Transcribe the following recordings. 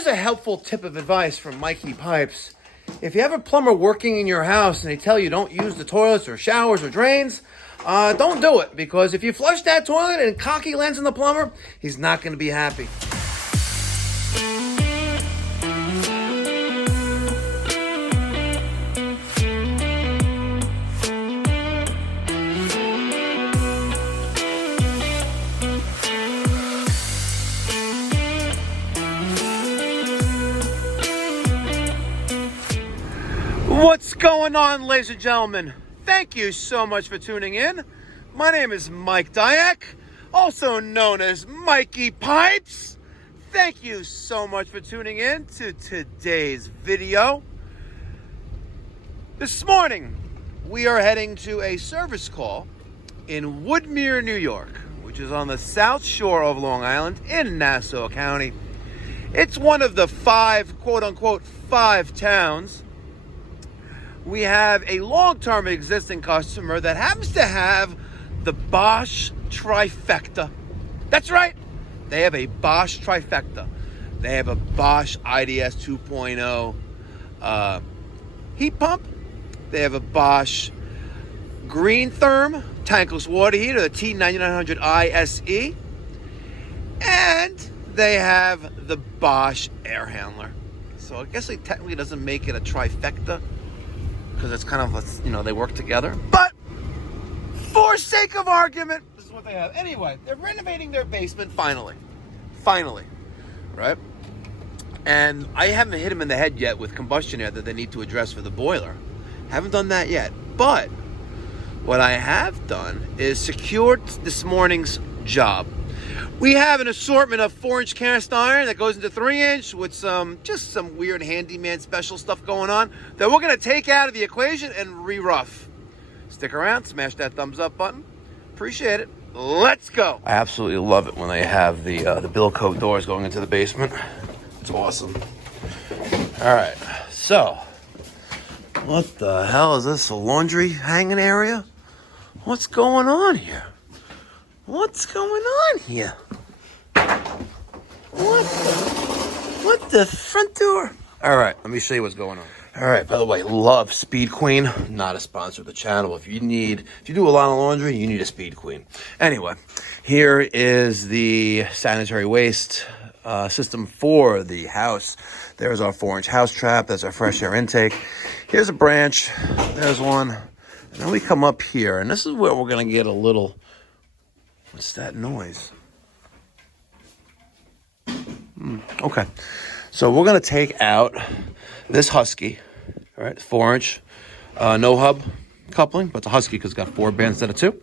Here's a helpful tip of advice from Mikey Pipes. If you have a plumber working in your house and they tell you don't use the toilets or showers or drains, don't do it, because if you flush that toilet and cocky lands in the plumber, he's not going to be happy. What's going on, ladies and gentlemen? Thank you so much for tuning in. My name is Mike Dyack, also known as Mikey Pipes. Thank you so much for tuning in to today's video. This morning, we are heading to a service call in Woodmere, New York, which is on the south shore of Long Island in Nassau County. It's one of the five, quote-unquote, five towns. We have a long-term existing customer that happens to have the Bosch trifecta. That's right. They have a Bosch trifecta. They have a Bosch IDS 2.0 heat pump. They have a Bosch Green Therm tankless water heater, the T9900 ISE. And they have the Bosch air handler. So I guess it technically doesn't make it a trifecta, because it's kind of, they work together. But for sake of argument, this is what they have. Anyway, they're renovating their basement finally. Finally, right? And I haven't hit them in the head yet with combustion air that they need to address for the boiler. Haven't done that yet. But what I have done is secured this morning's job. We have an assortment of 4-inch cast iron that goes into 3-inch with some weird handyman special stuff going on that we're going to take out of the equation and re-rough. Stick around, smash that thumbs up button. Appreciate it. Let's go. I absolutely love it when they have the Bilco doors going into the basement. It's awesome. All right, so what the hell is this? A laundry hanging area? What's going on here? What's going on here? What the front door? All right, let me show you what's going on. All right, by the way, love Speed Queen. Not a sponsor of the channel. If you do a lot of laundry, you need a Speed Queen. Anyway, here is the sanitary waste system for the house. There's our 4-inch house trap. That's our fresh air intake. Here's a branch. There's one. And then we come up here, and this is where we're going to get a little... What's that noise? Okay. So we're going to take out this Husky, all right, 4-inch, no hub coupling, but it's a Husky because it's got 4 bands instead of 2.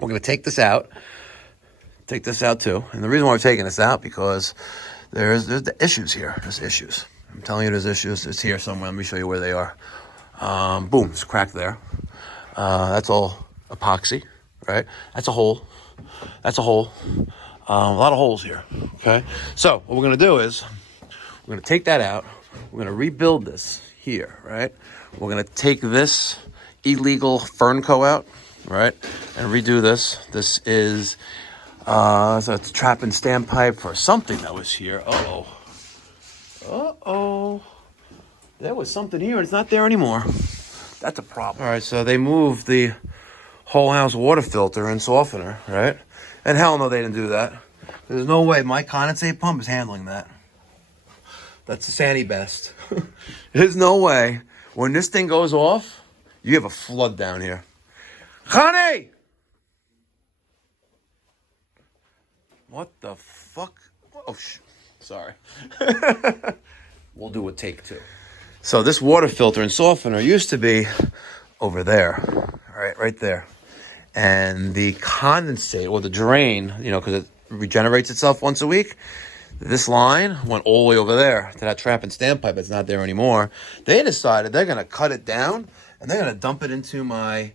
We're going to take this out too. And the reason why we're taking this out, because there's the issues here. There's issues. I'm telling you there's issues. It's here somewhere. Let me show you where they are. Boom, it's a crack there. That's all epoxy, right? That's a hole. That's a hole. A lot of holes here, okay? So what we're going to do is we're going to take that out. We're going to rebuild this here, right? We're going to take this illegal Fernco out, right, and redo this. This is so it's a trap and stand pipe for something that was here. Uh-oh. There was something here, and it's not there anymore. That's a problem. All right, so they moved the whole house water filter and softener, right? And hell no, they didn't do that. There's no way my condensate pump is handling that. That's the Sandy best. There's no way. When this thing goes off, you have a flood down here. Honey! What the fuck? Oh, sorry. We'll do a take 2. So this water filter and softener used to be over there. All right, right there. And the condensate, or the drain, because it regenerates itself once a week, this line went all the way over there to that trap and stand pipe. It's not there anymore. They decided they're going to cut it down, and they're going to dump it into my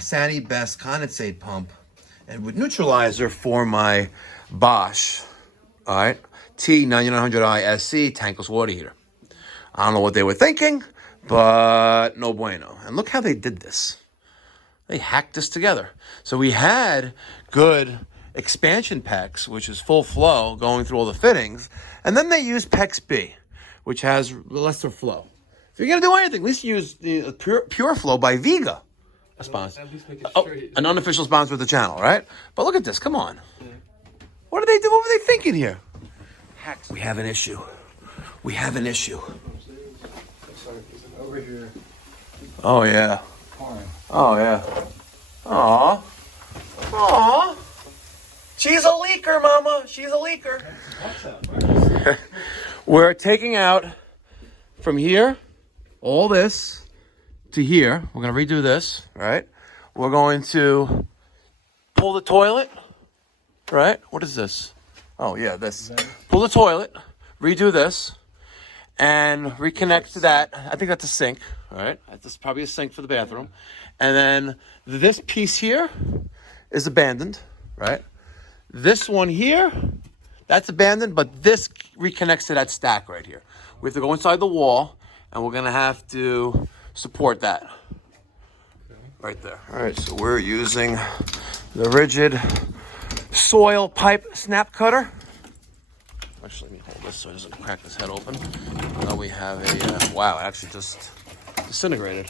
Sandy Best condensate pump, and with neutralizer for my Bosch, all right, T9900 ISE tankless water heater. I don't know what they were thinking, but no bueno. And look how they did this. They hacked this together. So we had good expansion PEX, which is full flow going through all the fittings. And then they use PEX B, which has lesser flow. If you're going to do anything, at least use the Pure Flow by Viga. A sponsor. At least make it straight. An unofficial sponsor of the channel, right? But look at this. Come on. Yeah. What are they doing? What were they thinking here? We have an issue. We have an issue. Over here. Oh, yeah. Oh, yeah. Aw. Aw. She's a leaker, Mama. She's a leaker. We're taking out from here, all this to here. We're going to redo this, right? We're going to pull the toilet, right? What is this? Oh, yeah, this. Pull the toilet, redo this, and reconnect to that. I think that's a sink, all right? That's probably a sink for the bathroom. And then this piece here is abandoned, right? This one here, that's abandoned, but this reconnects to that stack right here. We have to go inside the wall, and we're going to have to support that right there. All right, so we're using the rigid soil pipe snap cutter. Actually, let me hold this so it doesn't crack this head open. Now we have a, wow, it actually just disintegrated.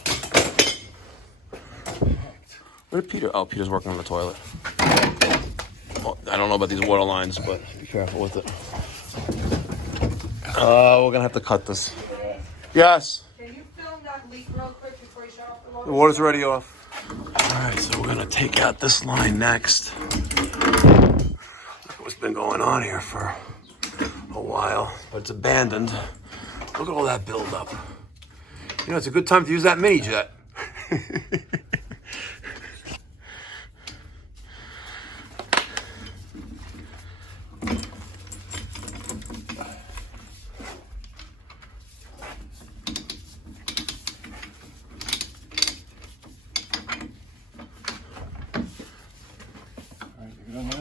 Where did Peter? Oh, Peter's working on the toilet. Well, I don't know about these water lines, but be careful with it. We're gonna have to cut this. Yes. Can you film that leak real quick before you shut off the water? The water's already off. All right, so we're gonna take out this line next. Look what's been going on here for a while, but it's abandoned. Look at all that buildup. You know, it's a good time to use that mini jet.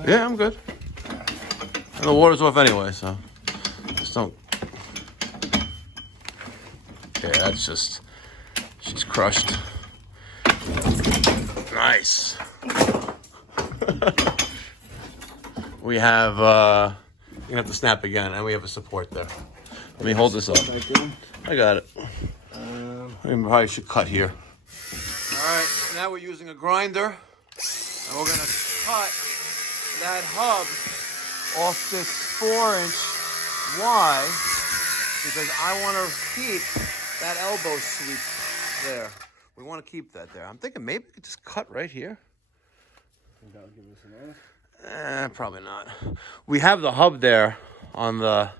Yeah, I'm good. And the water's off anyway, so just don't. Yeah, that's just, she's crushed. Nice. We have, you're gonna have to snap again, and we have a support there. Let me hold this up. I got it. We probably should cut here. All right, now we're using a grinder, and we're gonna cut that hub off this 4-inch Y because I want to keep that elbow sweep there. We want to keep that there. I'm thinking maybe we could just cut right here. Think that'll give us enough? Probably not. We have the hub there on the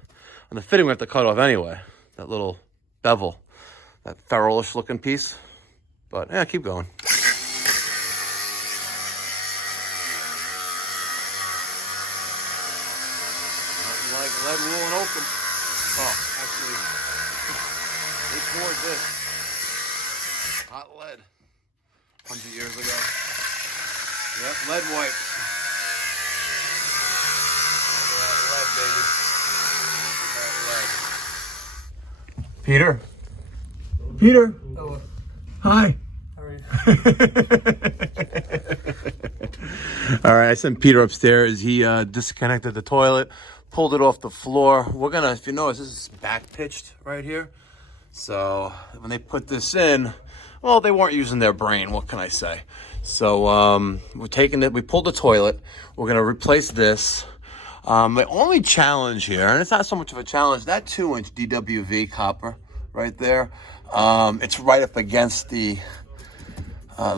fitting. We have to cut off anyway. That little bevel, that ferrulish looking piece. But yeah, keep going. Like lead, wool, and oakum. Oh, actually, they poured this hot lead 100 years ago. Yep, lead wipes. Look at that lead, baby. Look at that lead. Peter. Peter. Hello. Hi. How are you? All right, I sent Peter upstairs. He disconnected the toilet, pulled it off the floor. We're gonna, if you notice, this is back pitched right here. So when they put this in, well, they weren't using their brain. What can I say? So we're taking it. We pulled the toilet. We're gonna replace this. The only challenge here, and it's not so much of a challenge, that 2-inch DWV copper right there. It's right up against the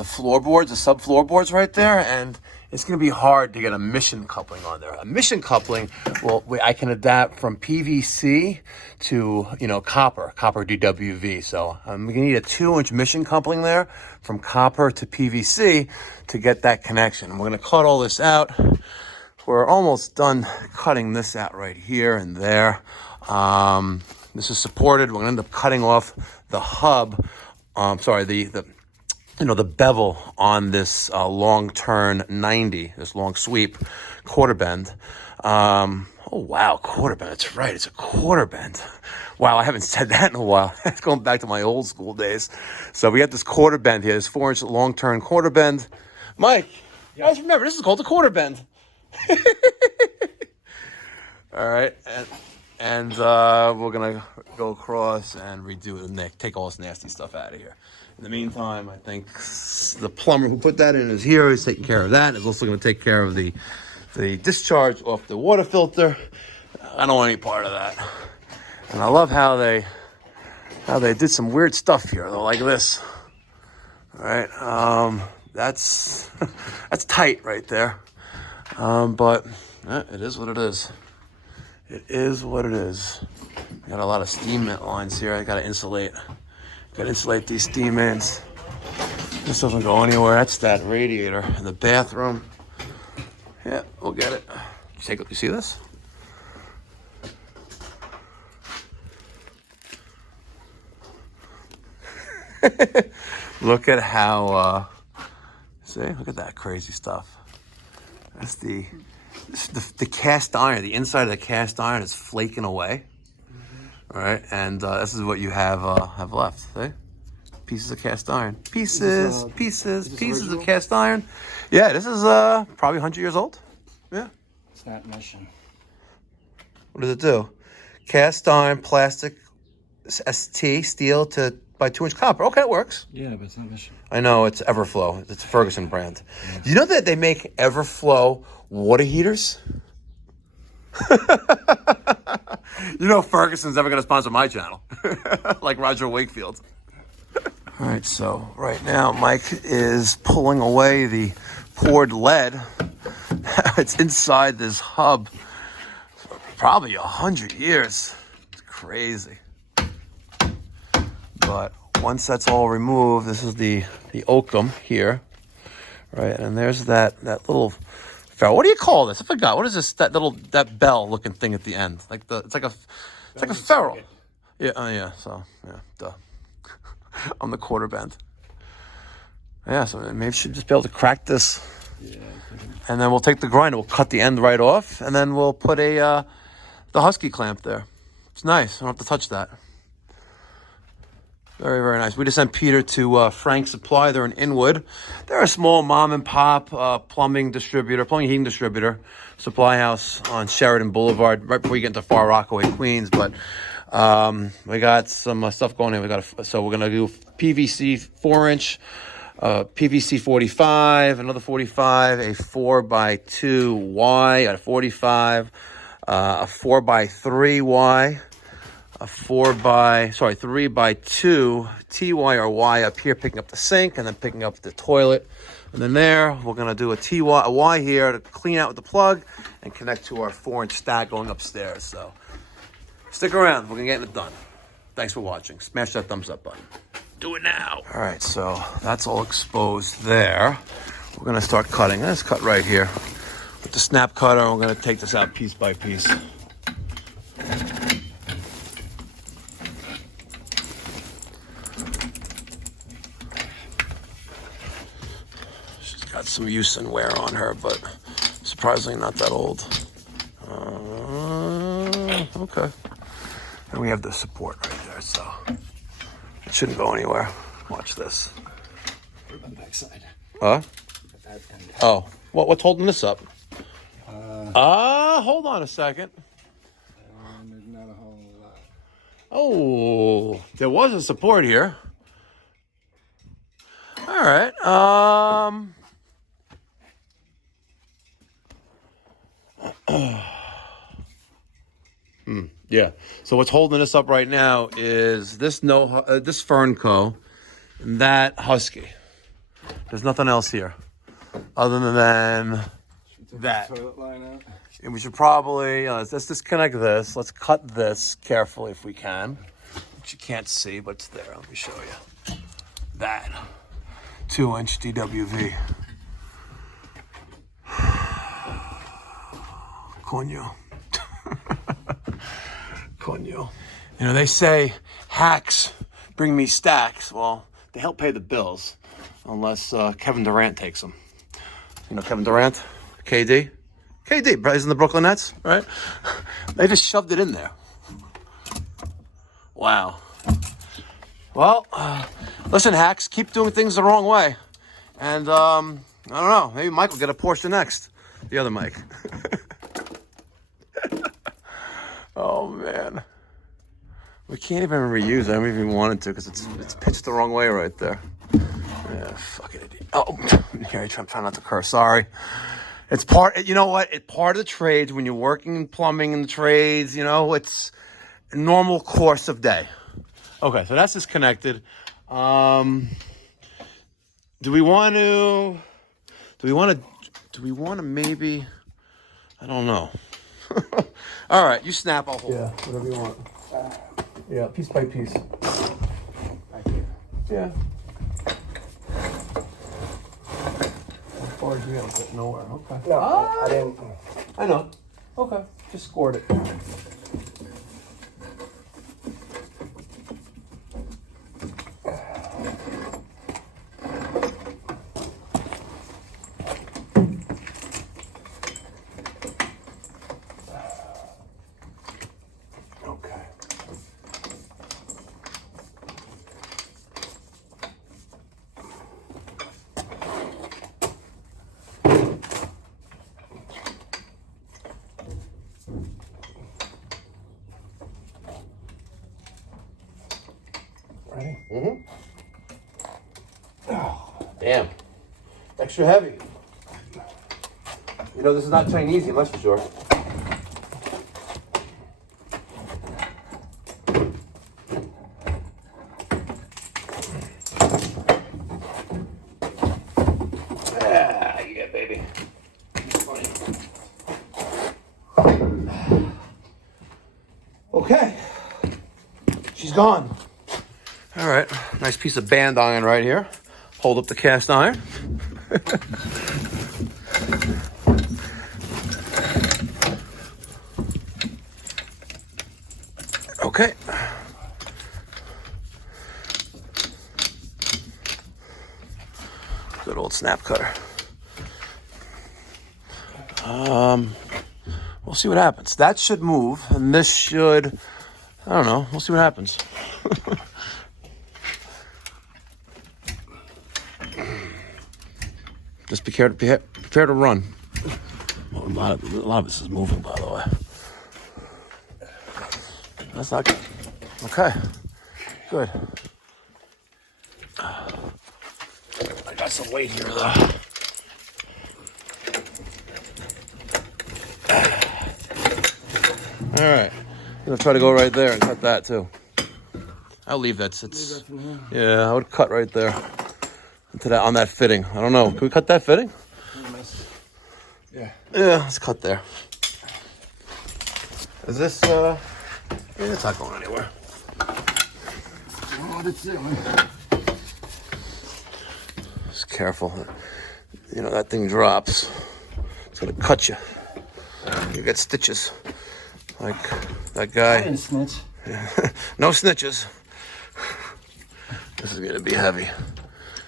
floorboards, the sub floorboards right there, and it's going to be hard to get a mission coupling on there. A mission coupling, well, I can adapt from PVC to, copper DWV. So I'm going to need a 2-inch mission coupling there from copper to PVC to get that connection. And we're going to cut all this out. We're almost done cutting this out right here and there. This is supported. We're going to end up cutting off the hub. The bevel on this long turn 90, this long sweep quarter bend. Oh wow, quarter bend. That's right, it's a quarter bend. Wow, I haven't said that in a while. It's going back to my old school days. So we got this quarter bend here, this 4-inch long turn quarter bend. Mike, you guys remember, this is called the quarter bend. All right, and we're gonna go across and redo it and take all this nasty stuff out of here. In the meantime, I think the plumber who put that in is here. He's taking care of that. He's also gonna take care of the discharge off the water filter. I don't want any part of that. And I love how they did some weird stuff here, though, like this. All right, that's tight right there. But it is what it is. It is what it is. Got a lot of steam lines here. I gotta insulate. Gotta insulate these steam mains. This doesn't go anywhere. That's that radiator in the bathroom. Yeah, we'll get it. You see this? Look at how. See, look at that crazy stuff. That's the cast iron. The inside of the cast iron is flaking away. All right, and this is what you have left. See, pieces of cast iron. Pieces of cast iron. Yeah, this is probably 100 years old. Yeah. It's not meshing. What does it do? Cast iron, plastic, ST, steel by 2-inch copper. Okay, it works. Yeah, but it's not meshing. I know, it's Everflow. It's a Ferguson brand. Yeah. Do you know that they make Everflow water heaters? You know Ferguson's never going to sponsor my channel. Like Roger Wakefield. All right, so right now Mike is pulling away the poured lead. It's inside this hub for probably 100 years. It's crazy. But once that's all removed, this is the oakum here, right? And there's that little ferrule. What do you call this? I forgot. What is this? That bell looking thing at the end? It's like a ferrule. Yeah. Yeah. So yeah. Duh. On the quarter bend. Yeah. So maybe we should just be able to crack this. Yeah. And then we'll take the grinder. We'll cut the end right off, and then we'll put the Husky clamp there. It's nice. I don't have to touch that. Very, very nice. We just sent Peter to Frank Supply. They're in Inwood. They're a small mom and pop plumbing heating distributor, supply house on Sheridan Boulevard, right before you get into Far Rockaway, Queens. But we got some stuff going in. So we're gonna do PVC 4-inch, PVC 45, another 45, a 4x2Y at a 45, a 4x3Y. A 3x2 TY or Y up here, picking up the sink and then picking up the toilet. And then we're going to do a Y here to clean out with the plug and connect to our 4-inch stack going upstairs. So stick around. We're going to get it done. Thanks for watching. Smash that thumbs up button. Do it now. All right, so that's all exposed there. We're going to start cutting. Let's cut right here with the snap cutter. We're going to take this out piece by piece. Got some use and wear on her, but surprisingly not that old. Okay. And we have the support right there, so it shouldn't go anywhere. Watch this. On the backside. Huh? At that end. Oh, what's holding this up? Hold on a second. There's not a whole lot. Oh, there was a support here. All right. Yeah. So what's holding this up right now is this Fernco and that Husky. There's nothing else here other than that. The toilet line out. And we should probably let's disconnect this. Let's cut this carefully if we can, which you can't see, but it's there. Let me show you. That 2-inch DWV. Coño. Coño. You know, they say hacks bring me stacks. Well, they help pay the bills, unless Kevin Durant takes them. You know Kevin Durant? KD? KD, he's in the Brooklyn Nets, right? They just shoved it in there. Wow. Well, listen, hacks, keep doing things the wrong way. And, I don't know, maybe Mike will get a Porsche next. The other mic. Oh man. We can't even reuse it. I don't even wanted to because it's pitched the wrong way right there. Yeah, fucking idiot. Oh, here I'm trying not to curse. Sorry. It's part. You know what? It's part of the trades when you're working in plumbing in the trades. You know, it's a normal course of day. Okay, so that's disconnected. Do we want to? Do we want to maybe? I don't know. All right, you snap. I'll hold. Yeah, whatever you want. Yeah, piece by piece. Yeah. As far as you have it, nowhere. Okay. No, I didn't. I know. Okay. Just scored it. Ready? Mm-hmm. Oh, damn. Extra heavy. You know, this is not Chinese, that's for sure. Yeah, baby. Okay. She's gone. All right, nice piece of band iron right here. Hold up the cast iron. Okay. Good old snap cutter. We'll see what happens. That should move, and this should, I don't know, we'll see what happens. Just prepare to run. Well, a lot of this is moving, by the way. That's not good. Okay, good. I got some weight here, though. All right, I'm gonna try to go right there and cut that too. I'll leave that. Yeah, I would cut right there. To that on that fitting. I don't know. Can we cut that fitting? Yeah. Yeah, let's cut there. Is this yeah, it's not going anywhere. Oh, that's it, man. Just careful. You know, that thing drops. It's gonna cut you. You get stitches. Like that guy. I didn't snitch. No snitches. This is gonna be heavy.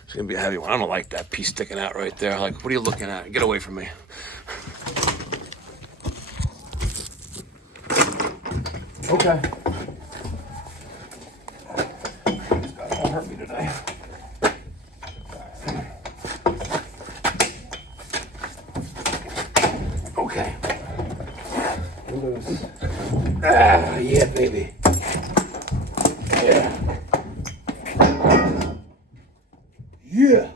It's gonna be a heavy one. I don't like that piece sticking out right there. Like, what are you looking at? Get away from me. Okay. This guy won't hurt me today. Okay. Loose. Ah, yeah, baby. Yeah. Yeah.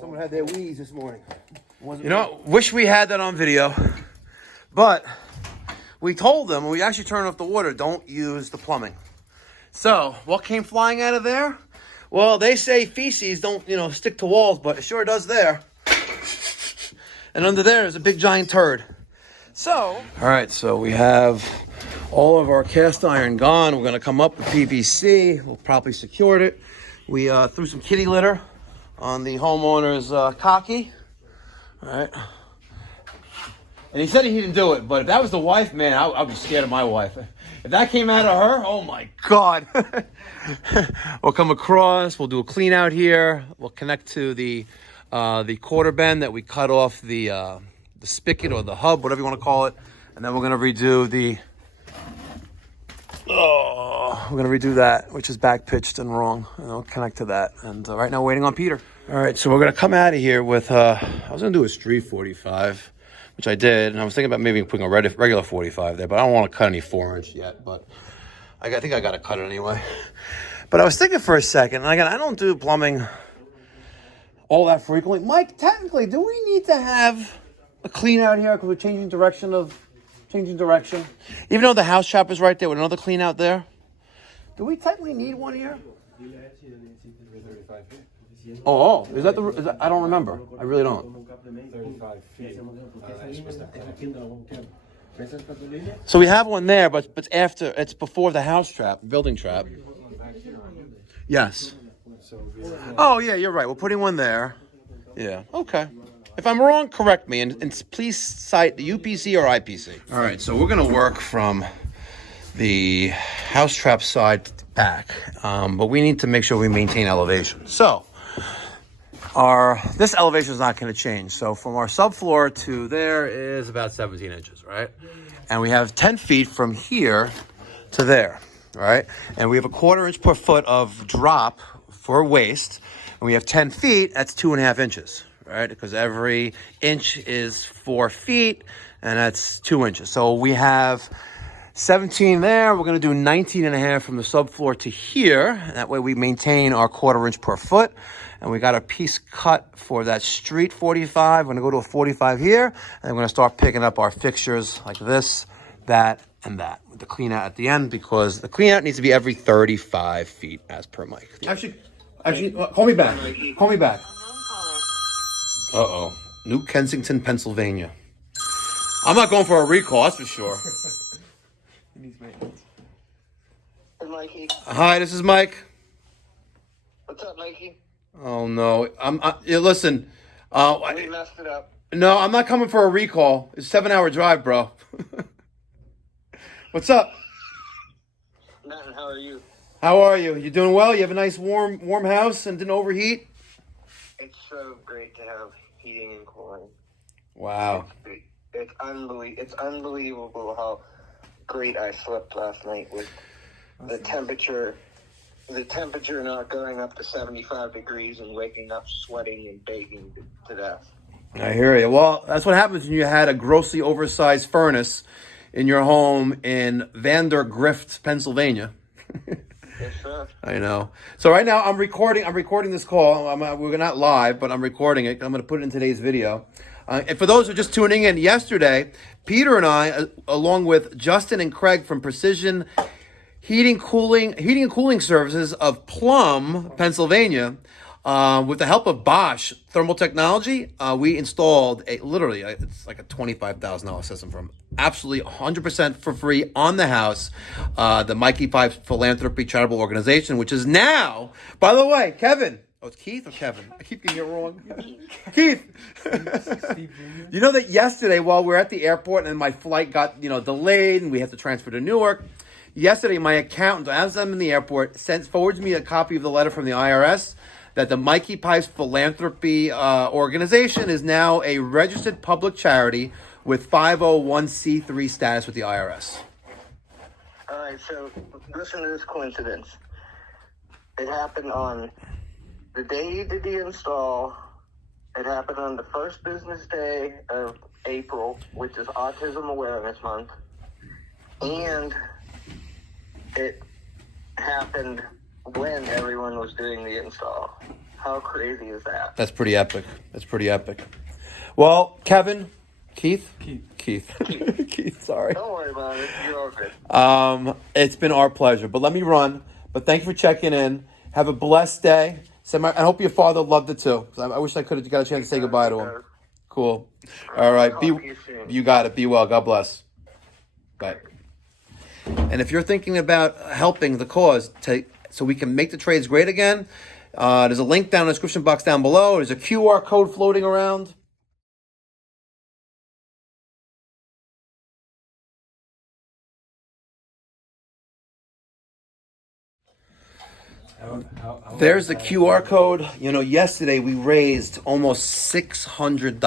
Someone had their wheeze this morning. You know, wish we had that on video, but we told them, when we actually turned off the water, don't use the plumbing. So, what came flying out of there? Well, they say feces don't, stick to walls, but it sure does there. And under there is a big giant turd. So, all right, so we have all of our cast iron gone. We're going to come up with PVC. We'll probably secured it. We threw some kitty litter on the homeowner's cocky. All right. And he said he didn't do it, but if that was the wife, man, I'd be scared of my wife. If that came out of her, oh my God. We'll come across, we'll do a clean out here. We'll connect to the quarter bend that we cut off the spigot or the hub, whatever you want to call it. And then we're going to redo the we're going to redo that, which is back pitched and wrong. And I'll connect to that. And right now, waiting on Peter. All right, so we're going to come out of here with, I was going to do a street 45, which I did. And I was thinking about maybe putting a regular 45 there, but I don't want to cut any 4-inch yet. But I think I got to cut it anyway. But I was thinking for a second, and again, I don't do plumbing all that frequently. Mike, technically, do we need to have a clean out here because we're changing direction? Even though the house shop is right there with another clean out there, do we technically need one here? Oh, is that I don't remember. I really don't. 35 feet. So we have one there, but it's before the house trap, building trap. Yes. Oh yeah, you're right. We're putting one there. Yeah. Okay. If I'm wrong, correct me, and please cite the UPC or IPC. All right, so we're going to work from the house trap side back, but we need to make sure we maintain elevation. So this elevation is not going to change. So from our subfloor to there is about 17 inches, right? And we have 10 feet from here to there, right? And we have a 1/4 inch per foot of drop for waste, and we have 10 feet. That's 2.5 inches. Right, because every inch is 4 feet, and that's 2 inches. So we have 17 there. We're going to do 19.5 from the subfloor to here. That way we maintain our 1/4 inch per foot. And we got a piece cut for that street 45. We're going to go to a 45 here, and we're going to start picking up our fixtures like this, that, and that with the clean out at the end, because the clean out needs to be every 35 feet as per Mike. Actually, call me back. Call me back. Uh-oh. New Kensington, Pennsylvania. I'm not going for a recall, that's for sure. He needs maintenance. Hey, Mikey. Hi, this is Mike. What's up, Mikey? Oh, no. Listen. We messed it up. No, I'm not coming for a recall. It's a 7-hour drive, bro. What's up? Nothing. How are you? How are you? You doing well? You have a nice warm house and didn't overheat? It's so great to have heating and cooling. Wow. It's unbelievable how great I slept last night with the temperature not going up to 75 degrees and waking up sweating and baking to death. I hear you. Well, that's what happens when you had a grossly oversized furnace in your home in Vandergrift, Pennsylvania. Yes, sir. I know. So right now I'm recording this call. We're not live, but I'm recording it. I'm going to put it in today's video. And for those who are just tuning in, yesterday, Peter and I, along with Justin and Craig from Precision Heating and Cooling Services of Plum, Pennsylvania, with the help of Bosch Thermal Technology, we installed it's like a $25,000 system from absolutely 100% for free on the house. The Mikey Pipes Philanthropy Charitable Organization, which is now, by the way, Kevin. Oh, it's Keith or Kevin? I keep getting it wrong. Keith. You know that yesterday while we were at the airport and my flight got, delayed and we had to transfer to Newark. Yesterday, my accountant, as I'm in the airport, forwards me a copy of the letter from the IRS that the Mikey Pipes Philanthropy Organization is now a registered public charity with 501c3 status with the IRS. All right, so listen to this coincidence. It happened on the day you did the install. It happened on the first business day of April, which is Autism Awareness Month. And it happened when everyone was doing the install. How crazy is that? That's pretty epic. Well, Kevin, Keith, sorry. Don't worry about it. You're all good. It's been our pleasure. But let me run. But thank you for checking in. Have a blessed day. I hope your father loved it too. I wish I could have got a chance to say goodbye to him. Cool. All right. You got it. Be well. God bless. Bye. And if you're thinking about helping the cause so we can make the trades great again, there's a link down in the description box down below. There's a QR code floating around. There's the QR code. Yesterday we raised almost $600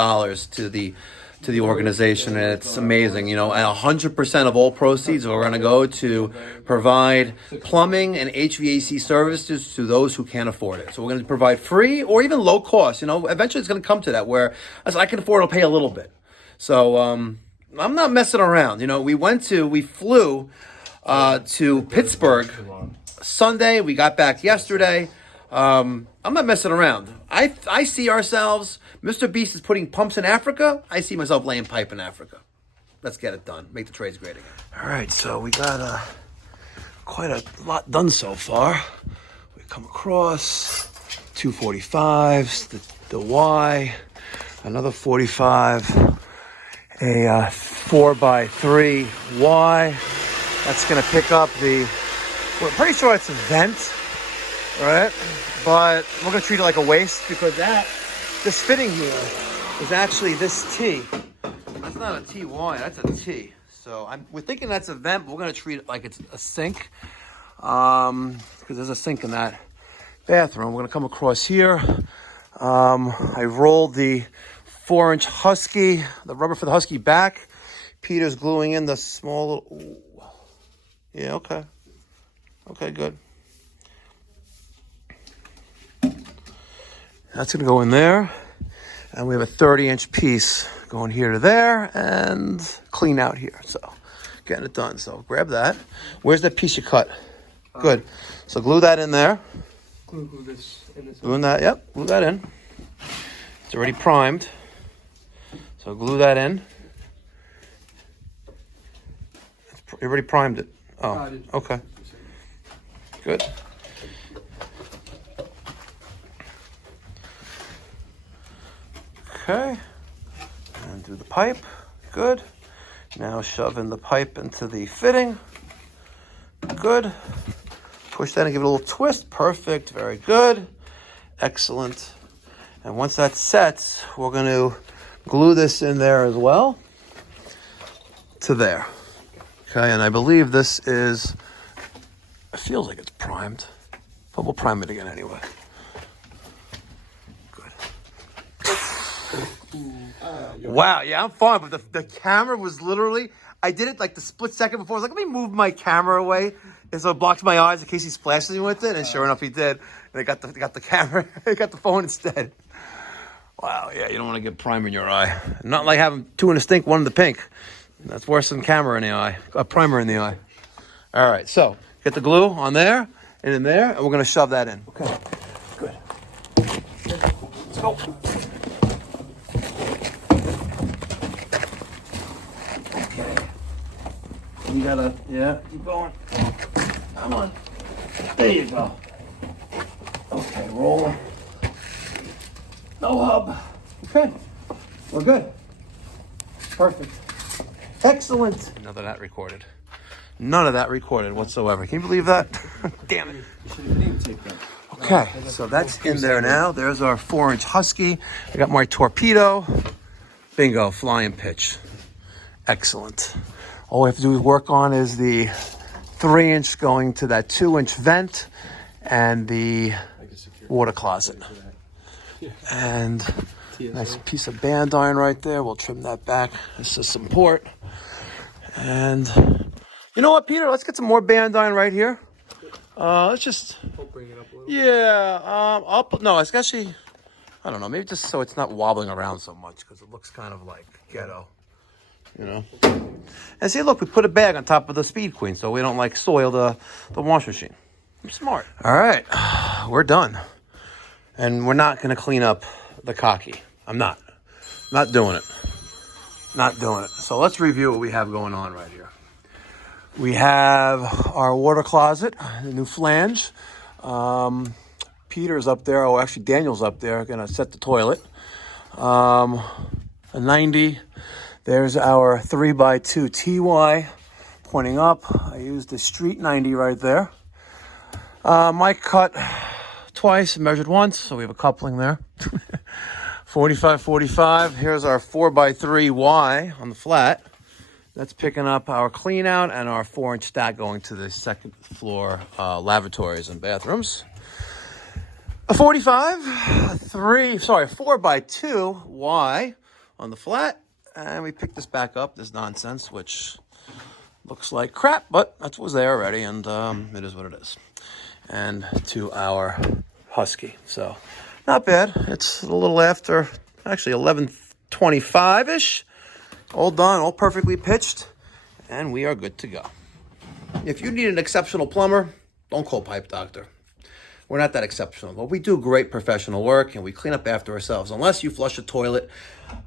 to the organization, and it's amazing. You know, and 100% of all proceeds are going to go to provide plumbing and HVAC services to those who can't afford it. So we're going to provide free or even low cost. You know, eventually it's going to come to that where I can afford to pay a little bit. So I'm not messing around. You know, we flew to Pittsburgh Sunday. We got back yesterday. I'm not messing around. I see ourselves, Mr. Beast is putting pumps in Africa. I see myself laying pipe in Africa. Let's get it done. Make the trades great again. All right, so we got quite a lot done so far. We come across 245s, the Y, another 45, a 4x3 Y. That's going to pick up we're pretty sure it's a vent, right? But we're going to treat it like a waste because this fitting here is actually this T. That's not a TY, that's a T. So we're thinking that's a vent, but we're going to treat it like it's a sink because there's a sink in that bathroom. We're going to come across here. I rolled the 4-inch Husky, the rubber for the Husky back. Peter's gluing in the small little... Ooh. Yeah, okay. Okay, good. That's going to go in there. And we have a 30-inch piece going here to there and clean out here. So getting it done. So grab that. Where's that piece you cut? Good. So glue that in there. Glue this in this. Gluing that, yep. Glue that in. It's already primed. So glue that in. You already primed it. Oh, okay. Good. Okay. And do the pipe. Good. Now shove in the pipe into the fitting. Good. Push that and give it a little twist. Perfect. Very good. Excellent. And once that's set, we're going to glue this in there as well to there. Okay, and I believe this is, it feels like it's primed, but we'll prime it again anyway. Good. Wow, yeah, I'm fine, but the camera was literally, I did it like the split second before. I was like, let me move my camera away, and so it blocks my eyes in case he splashes me with it, and sure enough he did. And I got the camera, I got the phone instead. Wow, yeah, you don't want to get primer in your eye. Not like having 2 in the stink, 1 in the pink. That's worse than camera in the eye, a primer in the eye. All right, so get the glue on there and in there, and we're going to shove that in. Okay, good. Let's go. Okay. You gotta, yeah, keep going. Come on. There you go. Okay, roll. No hub. Okay, we're good. Perfect. Excellent. None of that recorded. None of that recorded whatsoever. Can you believe that? Damn it. Okay, so that's in there now. There's our 4-inch Husky. I got my torpedo. Bingo, flying pitch. Excellent. All we have to do is work on is the 3-inch going to that 2-inch vent and the water closet. And nice piece of band iron right there. We'll trim that back. This is support. And you know what, Peter? Let's get some more band iron right here. Let's just... I'll bring it up a little. Yeah, I'll put... No, it's actually... I don't know. Maybe just so it's not wobbling around so much because it looks kind of like ghetto. You know? And see, look, we put a bag on top of the Speed Queen so we don't like soil the wash machine. I'm smart. All right. We're done. And we're not going to clean up the cocky. I'm not. Not doing it. Not doing it. So let's review what we have going on right here. We have our water closet, the new flange. Peter's up there. Oh, actually, Daniel's up there. Going to set the toilet. A 90. There's our 3x2 TY pointing up. I used the street 90 right there. Mike cut twice, measured once, so we have a coupling there. 45, 45. Here's our 4x3 Y on the flat. That's picking up our clean out and our 4-inch stack going to the second floor lavatories and bathrooms. A 4x2 Y on the flat and we picked this back up, this nonsense, which looks like crap, but that was there already, and it is what it is. And to our Husky. So, not bad. It's a little after, actually 11:25-ish. All done, all perfectly pitched, and we are good to go. If you need an exceptional plumber, don't call Pipe Doctor. We're not that exceptional, but we do great professional work, and we clean up after ourselves. Unless you flush a toilet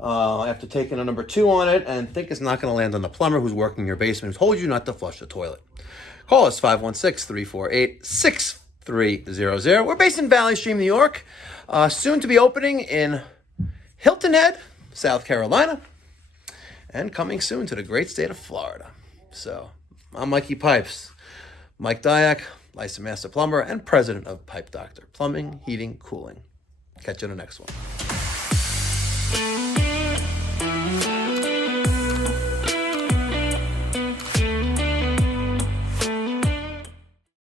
after taking a number 2 on it and think it's not going to land on the plumber who's working in your basement who told you not to flush the toilet. Call us 516-348-6300. We're based in Valley Stream, New York. Soon to be opening in Hilton Head, South Carolina. And coming soon to the great state of Florida. So, I'm Mikey Pipes. Mike Dyack, licensed master plumber and president of Pipe Doctor. Plumbing, heating, cooling. Catch you in the next one.